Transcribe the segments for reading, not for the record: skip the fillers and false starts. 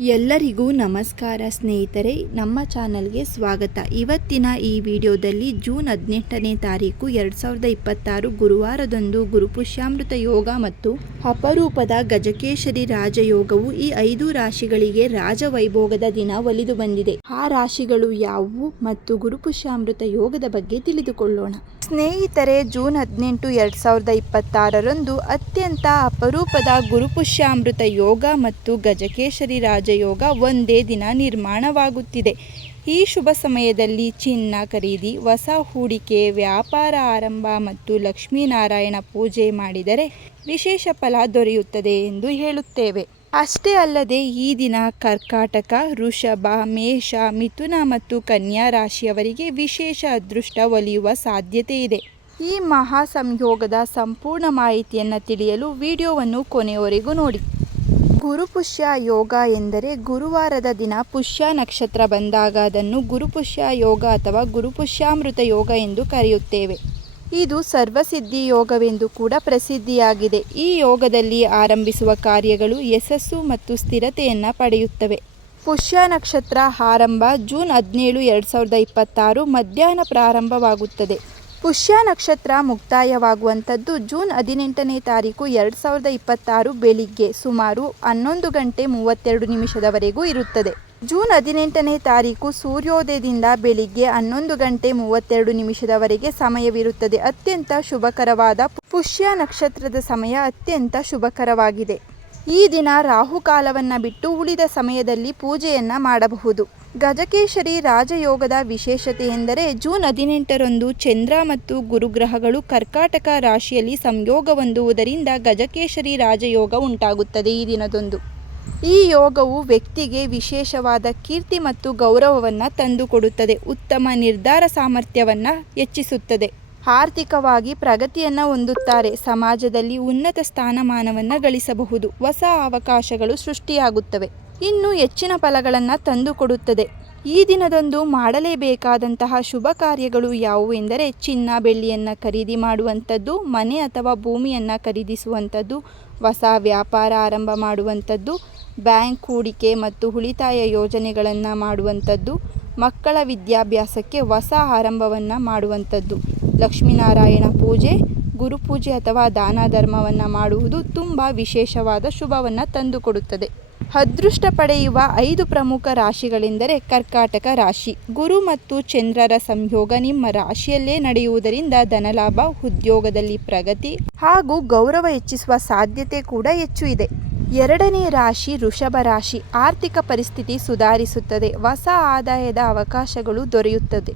ಎಲ್ಲರಿಗೂ ನಮಸ್ಕಾರ ಸ್ನೇಹಿತರೆ, ನಮ್ಮ ಚಾನಲ್ಗೆ ಸ್ವಾಗತ. ಇವತ್ತಿನ ಈ ವಿಡಿಯೋದಲ್ಲಿ ಜೂನ್ 18ನೇ ತಾರೀಕು 2026 ಗುರುವಾರದಂದು ಗುರುಪುಷ್ಯಾಮೃತ ಯೋಗ ಮತ್ತು ಅಪರೂಪದ ಗಜಕೇಶರಿ ರಾಜಯೋಗವು ಈ 5 ರಾಶಿಗಳಿಗೆ ರಾಜವೈಭೋಗದ ದಿನ ಒಲಿದು ಬಂದಿದೆ. ಆ ರಾಶಿಗಳು ಯಾವುವು ಮತ್ತು ಗುರುಪುಷ್ಯಾಮೃತ ಯೋಗದ ಬಗ್ಗೆ ತಿಳಿದುಕೊಳ್ಳೋಣ. ಸ್ನೇಹಿತರೆ, ಜೂನ್ 18, 2026ರಂದು ಅತ್ಯಂತ ಅಪರೂಪದ ಗುರುಪುಷ್ಯಾಮೃತ ಯೋಗ ಮತ್ತು ಗಜಕೇಶರಿ ರಾಜಯೋಗ ಒಂದೇ ದಿನ ನಿರ್ಮಾಣವಾಗುತ್ತಿದೆ. ಈ ಶುಭ ಸಮಯದಲ್ಲಿ ಚಿನ್ನ ಖರೀದಿ, ಹೊಸ ಹೂಡಿಕೆ, ವ್ಯಾಪಾರ ಆರಂಭ ಮತ್ತು ಲಕ್ಷ್ಮೀನಾರಾಯಣ ಪೂಜೆ ಮಾಡಿದರೆ ವಿಶೇಷ ಫಲ ದೊರೆಯುತ್ತದೆ ಎಂದು ಹೇಳುತ್ತೇವೆ. ಅಷ್ಟೇ ಅಲ್ಲದೆ ಈ ದಿನ ಕರ್ಕಾಟಕ, ವೃಷಭ, ಮೇಷ, ಮಿಥುನ ಮತ್ತು ಕನ್ಯಾ ರಾಶಿಯವರಿಗೆ ವಿಶೇಷ ಅದೃಷ್ಟ ಒಲಿಯುವ ಸಾಧ್ಯತೆ ಇದೆ. ಈ ಮಹಾ ಸಂಯೋಗದ ಸಂಪೂರ್ಣ ಮಾಹಿತಿಯನ್ನು ತಿಳಿಯಲು ವಿಡಿಯೋವನ್ನು ಕೊನೆಯವರೆಗೂ ನೋಡಿ. ಗುರುಪುಷ್ಯ ಯೋಗ ಎಂದರೆ ಗುರುವಾರದ ದಿನ ಪುಷ್ಯ ನಕ್ಷತ್ರ ಬಂದಾಗ ಅದನ್ನು ಗುರುಪುಷ್ಯ ಯೋಗ ಅಥವಾ ಗುರುಪುಷ್ಯಾಮೃತ ಯೋಗ ಎಂದು ಕರೆಯುತ್ತೇವೆ. ಇದು ಸರ್ವಸಿದ್ಧಿ ಯೋಗವೆಂದು ಕೂಡ ಪ್ರಸಿದ್ಧಿಯಾಗಿದೆ. ಈ ಯೋಗದಲ್ಲಿ ಆರಂಭಿಸುವ ಕಾರ್ಯಗಳು ಯಶಸ್ಸು ಮತ್ತು ಸ್ಥಿರತೆಯನ್ನು ಪಡೆಯುತ್ತವೆ. ಪುಷ್ಯ ನಕ್ಷತ್ರ ಆರಂಭ ಜೂನ್ 17, 2026 ಮಧ್ಯಾಹ್ನ ಪ್ರಾರಂಭವಾಗುತ್ತದೆ. ಪುಷ್ಯ ನಕ್ಷತ್ರ ಮುಕ್ತಾಯವಾಗುವಂಥದ್ದು ಜೂನ್ 18ನೇ ತಾರೀಕು 2026 ಬೆಳಿಗ್ಗೆ ಸುಮಾರು 11 ಗಂಟೆ 32 ನಿಮಿಷದವರೆಗೂ ಇರುತ್ತದೆ. ಜೂನ್ 18ನೇ ತಾರೀಕು ಸೂರ್ಯೋದಯದಿಂದ ಬೆಳಿಗ್ಗೆ 11 ಗಂಟೆ 32 ನಿಮಿಷದವರೆಗೆ ಸಮಯವಿರುತ್ತದೆ. ಅತ್ಯಂತ ಶುಭಕರವಾದ ಪುಷ್ಯ ನಕ್ಷತ್ರದ ಸಮಯ ಅತ್ಯಂತ ಶುಭಕರವಾಗಿದೆ. ಈ ದಿನ ರಾಹುಕಾಲವನ್ನು ಬಿಟ್ಟು ಉಳಿದ ಸಮಯದಲ್ಲಿ ಪೂಜೆಯನ್ನು ಮಾಡಬಹುದು. ಗಜಕೇಶರಿ ರಾಜಯೋಗದ ವಿಶೇಷತೆ ಎಂದರೆ ಜೂನ್ 18ರಂದು ಚಂದ್ರ ಮತ್ತು ಗುರುಗ್ರಹಗಳು ಕರ್ಕಾಟಕ ರಾಶಿಯಲ್ಲಿ ಸಂಯೋಗ ಹೊಂದುವುದರಿಂದ ಗಜಕೇಶರಿ ರಾಜಯೋಗ ಉಂಟಾಗುತ್ತದೆ. ಈ ದಿನದಂದು ಈ ಯೋಗವು ವ್ಯಕ್ತಿಗೆ ವಿಶೇಷವಾದ ಕೀರ್ತಿ ಮತ್ತು ಗೌರವವನ್ನು ತಂದುಕೊಡುತ್ತದೆ. ಉತ್ತಮ ನಿರ್ಧಾರ ಸಾಮರ್ಥ್ಯವನ್ನು ಹೆಚ್ಚಿಸುತ್ತದೆ. ಆರ್ಥಿಕವಾಗಿ ಪ್ರಗತಿಯನ್ನು ಹೊಂದುತ್ತಾರೆ. ಸಮಾಜದಲ್ಲಿ ಉನ್ನತ ಸ್ಥಾನಮಾನವನ್ನು ಗಳಿಸಬಹುದು. ಹೊಸ ಅವಕಾಶಗಳು ಸೃಷ್ಟಿಯಾಗುತ್ತವೆ. ಇನ್ನು ಹೆಚ್ಚಿನ ಫಲಗಳನ್ನು ತಂದುಕೊಡುತ್ತದೆ. ಈ ದಿನದಂದು ಮಾಡಲೇಬೇಕಾದಂತಹ ಶುಭ ಕಾರ್ಯಗಳು ಯಾವುವು ಎಂದರೆ ಚಿನ್ನ ಬೆಳ್ಳಿಯನ್ನು ಖರೀದಿ ಮಾಡುವಂಥದ್ದು, ಮನೆ ಅಥವಾ ಭೂಮಿಯನ್ನು ಖರೀದಿಸುವಂಥದ್ದು, ಹೊಸ ವ್ಯಾಪಾರ ಆರಂಭ ಮಾಡುವಂಥದ್ದು, ಬ್ಯಾಂಕ್ ಹೂಡಿಕೆ ಮತ್ತು ಉಳಿತಾಯ ಯೋಜನೆಗಳನ್ನು ಮಾಡುವಂಥದ್ದು, ಮಕ್ಕಳ ವಿದ್ಯಾಭ್ಯಾಸಕ್ಕೆ ಹೊಸ ಆರಂಭವನ್ನು ಮಾಡುವಂಥದ್ದು, ಲಕ್ಷ್ಮೀನಾರಾಯಣ ಪೂಜೆ, ಗುರುಪೂಜೆ ಅಥವಾ ದಾನ ಧರ್ಮವನ್ನು ಮಾಡುವುದು ತುಂಬ ವಿಶೇಷವಾದ ಶುಭವನ್ನು ತಂದುಕೊಡುತ್ತದೆ. ಅದೃಷ್ಟ ಪಡೆಯುವ 5 ಪ್ರಮುಖ ರಾಶಿಗಳೆಂದರೆ ಕರ್ಕಾಟಕ ರಾಶಿ. ಗುರು ಮತ್ತು ಚಂದ್ರರ ಸಂಯೋಗ ನಿಮ್ಮ ರಾಶಿಯಲ್ಲೇ ನಡೆಯುವುದರಿಂದ ಧನಲಾಭ, ಉದ್ಯೋಗದಲ್ಲಿ ಪ್ರಗತಿ ಹಾಗೂ ಗೌರವ ಹೆಚ್ಚಿಸುವ ಸಾಧ್ಯತೆ ಕೂಡ ಹೆಚ್ಚು ಇದೆ. 2ನೇ ರಾಶಿ ವೃಷಭ ರಾಶಿ. ಆರ್ಥಿಕ ಪರಿಸ್ಥಿತಿ ಸುಧಾರಿಸುತ್ತದೆ. ಹೊಸ ಆದಾಯದ ಅವಕಾಶಗಳು ದೊರೆಯುತ್ತದೆ.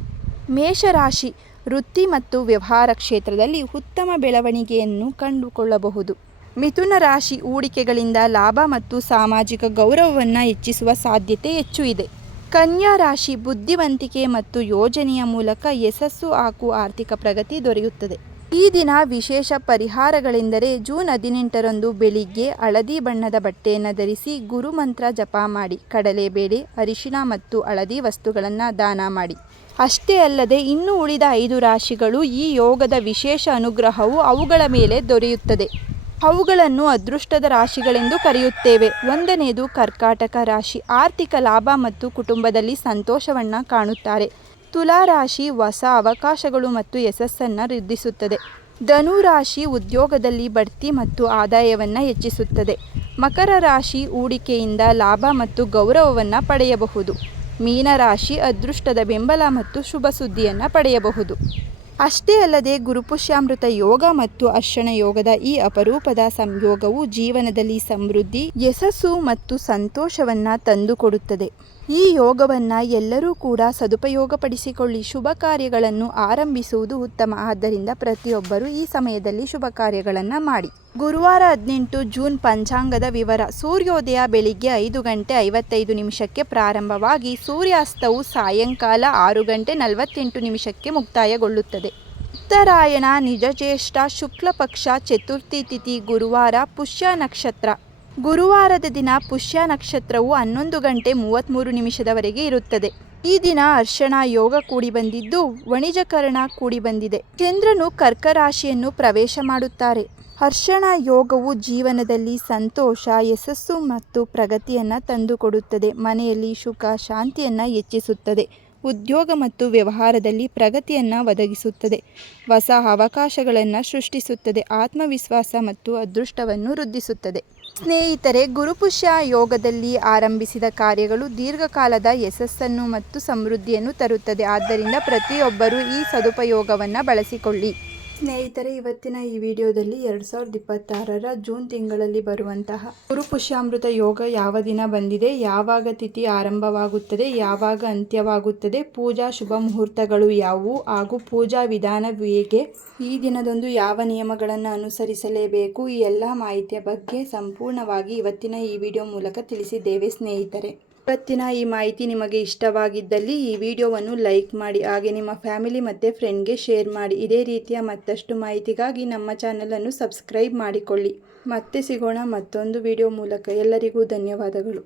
ಮೇಷರಾಶಿ. ವೃತ್ತಿ ಮತ್ತು ವ್ಯವಹಾರ ಕ್ಷೇತ್ರದಲ್ಲಿ ಉತ್ತಮ ಬೆಳವಣಿಗೆಯನ್ನು ಕಂಡುಕೊಳ್ಳಬಹುದು. ಮಿಥುನ ರಾಶಿ. ಹೂಡಿಕೆಗಳಿಂದ ಲಾಭ ಮತ್ತು ಸಾಮಾಜಿಕ ಗೌರವವನ್ನು ಹೆಚ್ಚಿಸುವ ಸಾಧ್ಯತೆ ಹೆಚ್ಚು ಇದೆ. ಕನ್ಯಾ ರಾಶಿ. ಬುದ್ಧಿವಂತಿಕೆ ಮತ್ತು ಯೋಜನೆಯ ಮೂಲಕ ಯಶಸ್ಸು ಹಾಗೂ ಆರ್ಥಿಕ ಪ್ರಗತಿ ದೊರೆಯುತ್ತದೆ. ಈ ದಿನ ವಿಶೇಷ ಪರಿಹಾರಗಳೆಂದರೆ ಜೂನ್ 18ರಂದು ಬೆಳಿಗ್ಗೆ ಹಳದಿ ಬಣ್ಣದ ಬಟ್ಟೆಯನ್ನು ಧರಿಸಿ ಗುರುಮಂತ್ರ ಜಪ ಮಾಡಿ, ಕಡಲೆಬೇಳೆ, ಅರಿಶಿಣ ಮತ್ತು ಹಳದಿ ವಸ್ತುಗಳನ್ನು ದಾನ ಮಾಡಿ. ಅಷ್ಟೇ ಅಲ್ಲದೆ ಇನ್ನು ಉಳಿದ 5 ರಾಶಿಗಳು ಈ ಯೋಗದ ವಿಶೇಷ ಅನುಗ್ರಹವು ಅವುಗಳ ಮೇಲೆ ದೊರೆಯುತ್ತದೆ. ಅವುಗಳನ್ನು ಅದೃಷ್ಟದ ರಾಶಿಗಳೆಂದು ಕರೆಯುತ್ತೇವೆ. 1ನೇದು ಕರ್ಕಾಟಕ ರಾಶಿ. ಆರ್ಥಿಕ ಲಾಭ ಮತ್ತು ಕುಟುಂಬದಲ್ಲಿ ಸಂತೋಷವನ್ನು ಕಾಣುತ್ತಾರೆ. ತುಲಾ ರಾಶಿ. ಹೊಸ ಅವಕಾಶಗಳು ಮತ್ತು ಯಶಸ್ಸನ್ನು ವೃದ್ಧಿಸುತ್ತದೆ. ಧನು ರಾಶಿ. ಉದ್ಯೋಗದಲ್ಲಿ ಬಡ್ತಿ ಮತ್ತು ಆದಾಯವನ್ನು ಹೆಚ್ಚಿಸುತ್ತದೆ. ಮಕರ ರಾಶಿ. ಹೂಡಿಕೆಯಿಂದ ಲಾಭ ಮತ್ತು ಗೌರವವನ್ನು ಪಡೆಯಬಹುದು. ಮೀನ ರಾಶಿ. ಅದೃಷ್ಟದ ಬೆಂಬಲ ಮತ್ತು ಶುಭ ಸುದ್ದಿಯನ್ನು ಪಡೆಯಬಹುದು. ಅಷ್ಟೇ ಅಲ್ಲದೆ ಗುರುಪುಷ್ಯಾಮೃತ ಯೋಗ ಮತ್ತು ಅರ್ಶನ ಯೋಗದ ಈ ಅಪರೂಪದ ಸಂಯೋಗವು ಜೀವನದಲ್ಲಿ ಸಮೃದ್ಧಿ, ಯಶಸ್ಸು ಮತ್ತು ಸಂತೋಷವನ್ನು ತಂದುಕೊಡುತ್ತದೆ. ಈ ಯೋಗವನ್ನು ಎಲ್ಲರೂ ಕೂಡ ಸದುಪಯೋಗಪಡಿಸಿಕೊಳ್ಳಿ. ಶುಭ ಕಾರ್ಯಗಳನ್ನು ಆರಂಭಿಸುವುದು ಉತ್ತಮ. ಆದ್ದರಿಂದ ಪ್ರತಿಯೊಬ್ಬರೂ ಈ ಸಮಯದಲ್ಲಿ ಶುಭ ಕಾರ್ಯಗಳನ್ನು ಮಾಡಿ. ಗುರುವಾರ 18 ಜೂನ್ ಪಂಚಾಂಗದ ವಿವರ. ಸೂರ್ಯೋದಯ ಬೆಳಿಗ್ಗೆ 5 ಗಂಟೆ 55 ನಿಮಿಷಕ್ಕೆ ಪ್ರಾರಂಭವಾಗಿ ಸೂರ್ಯಾಸ್ತವು ಸಾಯಂಕಾಲ 6 ಗಂಟೆ 48 ನಿಮಿಷಕ್ಕೆ ಮುಕ್ತಾಯಗೊಳ್ಳುತ್ತದೆ. ಉತ್ತರಾಯಣ ನಿಜಜ್ಯೇಷ್ಠ ಶುಕ್ಲ ಪಕ್ಷ ಚತುರ್ಥಿ ತಿಥಿ ಗುರುವಾರ. ಪುಷ್ಯ ನಕ್ಷತ್ರ. ಗುರುವಾರದ ದಿನ ಪುಷ್ಯ ನಕ್ಷತ್ರವು 11 ಗಂಟೆ 33 ನಿಮಿಷದವರೆಗೆ ಇರುತ್ತದೆ. ಈ ದಿನ ಅರ್ಶನ ಯೋಗ ಕೂಡಿ ಬಂದಿದ್ದು ವಣಿಜಕರಣ ಕೂಡಿ ಬಂದಿದೆ. ಚಂದ್ರನು ಕರ್ಕ ರಾಶಿಯನ್ನು ಪ್ರವೇಶ ಮಾಡುತ್ತಾರೆ. ಹರ್ಷಣ ಯೋಗವು ಜೀವನದಲ್ಲಿ ಸಂತೋಷ, ಯಶಸ್ಸು ಮತ್ತು ಪ್ರಗತಿಯನ್ನು ತಂದುಕೊಡುತ್ತದೆ. ಮನೆಯಲ್ಲಿ ಸುಖ ಶಾಂತಿಯನ್ನು ಹೆಚ್ಚಿಸುತ್ತದೆ. ಉದ್ಯೋಗ ಮತ್ತು ವ್ಯವಹಾರದಲ್ಲಿ ಪ್ರಗತಿಯನ್ನು ಒದಗಿಸುತ್ತದೆ. ಹೊಸ ಅವಕಾಶಗಳನ್ನು ಸೃಷ್ಟಿಸುತ್ತದೆ. ಆತ್ಮವಿಶ್ವಾಸ ಮತ್ತು ಅದೃಷ್ಟವನ್ನು ವೃದ್ಧಿಸುತ್ತದೆ. ಸ್ನೇಹಿತರೆ, ಗುರುಪುಷ್ಯ ಯೋಗದಲ್ಲಿ ಆರಂಭಿಸಿದ ಕಾರ್ಯಗಳು ದೀರ್ಘಕಾಲದ ಯಶಸ್ಸನ್ನು ಮತ್ತು ಸಮೃದ್ಧಿಯನ್ನು ತರುತ್ತದೆ. ಆದ್ದರಿಂದ ಪ್ರತಿಯೊಬ್ಬರೂ ಈ ಸದುಪಯೋಗವನ್ನು ಬಳಸಿಕೊಳ್ಳಿ. ಸ್ನೇಹಿತರೆ, ಇವತ್ತಿನ ಈ ವಿಡಿಯೋದಲ್ಲಿ 2026 ಜೂನ್ ತಿಂಗಳಲ್ಲಿ ಬರುವಂತಹ ಗುರುಪುಷ್ಯಾಮೃತ ಯೋಗ ಯಾವ ದಿನ ಬಂದಿದೆ, ಯಾವಾಗ ತಿಥಿ ಆರಂಭವಾಗುತ್ತದೆ, ಯಾವಾಗ ಅಂತ್ಯವಾಗುತ್ತದೆ, ಪೂಜಾ ಶುಭ ಮುಹೂರ್ತಗಳು ಯಾವುವು ಹಾಗೂ ಪೂಜಾ ವಿಧಾನ ಹೇಗೆ, ಈ ದಿನದಂದು ಯಾವ ನಿಯಮಗಳನ್ನು ಅನುಸರಿಸಲೇಬೇಕು, ಈ ಎಲ್ಲ ಮಾಹಿತಿಯ ಬಗ್ಗೆ ಸಂಪೂರ್ಣವಾಗಿ ಇವತ್ತಿನ ಈ ವಿಡಿಯೋ ಮೂಲಕ ತಿಳಿಸಿದ್ದೇವೆ. ಸ್ನೇಹಿತರೆ, ಇವತ್ತಿನ ಈ ಮಾಹಿತಿ ನಿಮಗೆ ಇಷ್ಟವಾಗಿದ್ದಲ್ಲಿ ಈ ವಿಡಿಯೋವನ್ನು ಲೈಕ್ ಮಾಡಿ, ಹಾಗೆ ನಿಮ್ಮ ಫ್ಯಾಮಿಲಿ ಮತ್ತು ಫ್ರೆಂಡ್ಗೆ ಶೇರ್ ಮಾಡಿ. ಇದೇ ರೀತಿಯ ಮತ್ತಷ್ಟು ಮಾಹಿತಿಗಾಗಿ ನಮ್ಮ ಚಾನಲನ್ನು ಸಬ್ಸ್ಕ್ರೈಬ್ ಮಾಡಿಕೊಳ್ಳಿ. ಮತ್ತೆ ಸಿಗೋಣ ಮತ್ತೊಂದು ವಿಡಿಯೋ ಮೂಲಕ. ಎಲ್ಲರಿಗೂ ಧನ್ಯವಾದಗಳು.